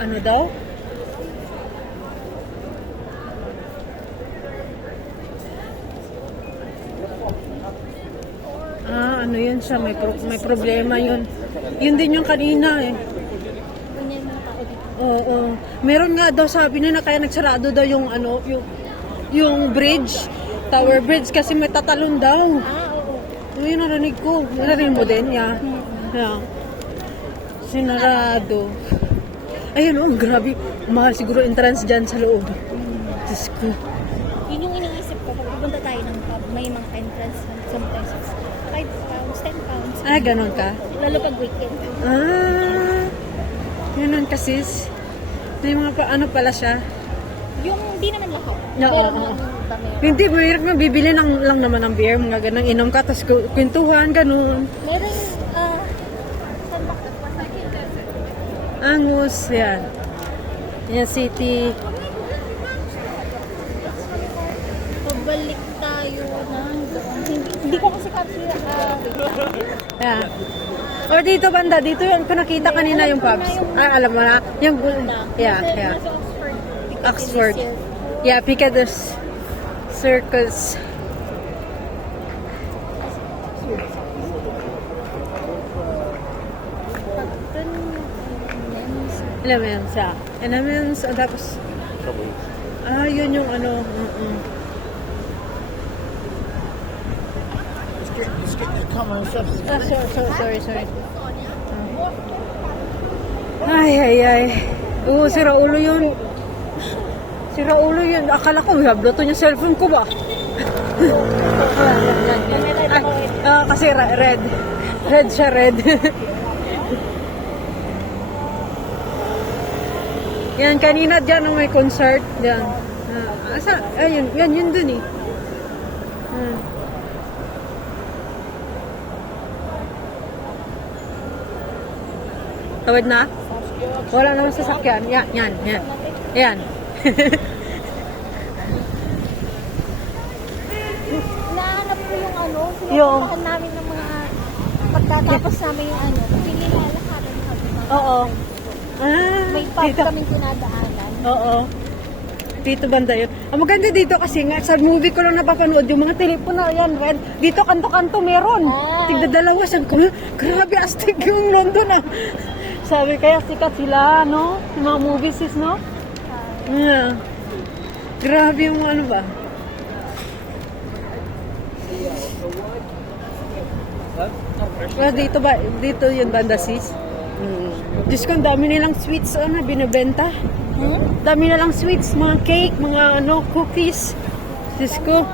Ano daw? Ano yun siya, may problema yun. Yun din yung kanina eh. Ganyan mga tao dito. Oo. Meron nga daw sabi na kaya nagsarado daw yung yung bridge, Tower Bridge kasi may tatalon daw. Oo. Yung narinig ko. Narinig mo din? Yeah. Yeah. Sinarado. Ayun oh, grabe. Mahal siguro entrance dyan sa loob. Diyos ko. Yun yung iniisip ko. Pag pupunta tayo ng pub, may mga entrance sometimes. 5 pounds, 10 pounds. Ganun ka? Lalo pag weekend. Ganun ka sis. May mga ano pala siya. Yung di naman lahat. Oo. Hindi, mahirap na bibili lang naman ng beer. Mga ganang inom ka, tapos kwentuhan, ganun. Meron, Angus, yan. Yan, city. pabalik tayo ng hindi ko kasi capture. Yeah. O dito banda, dito yan. Kung nakita kanina yung pubs. Alam mo na. Yung, yeah. Oxford. Yeah, Piccadilly Circus. Elements, yeah. Elements, tapos... yun yung ano. Sorry. Ay. Oo, sira ulo yun. Akala ko, habloto yung cellphone ko ba? Kasi red. Red siya, red. Yan, kanina dyan ang may concert. Yan. Yun dun eh. Tawid na? Wala namang sasakyan. Yan. Nahanap ko yung Yung sinupuntahan namin ng mga pagkatapos namin yung kasi nilalakaran kami. Oo. May pub kaming tinadaanan. Oo. Dito banda yun. Ang maganda dito kasi nga, sa movie ko lang napapanood, yung mga telepono, yan, red. Dito kanto-kanto meron. Tigda-dalawa. Sabi ko, grabe, astig yung London ah. Sabi, kaya sikat sila, no? Yung mga movies is, no? Yeah. Grabe yung ano ba? Well, dito yung banda sis. Diyos ko, ang dami nilang sweets, binibenta. Dami nilang sweets, mga cake, mga cookies. Diyos ko.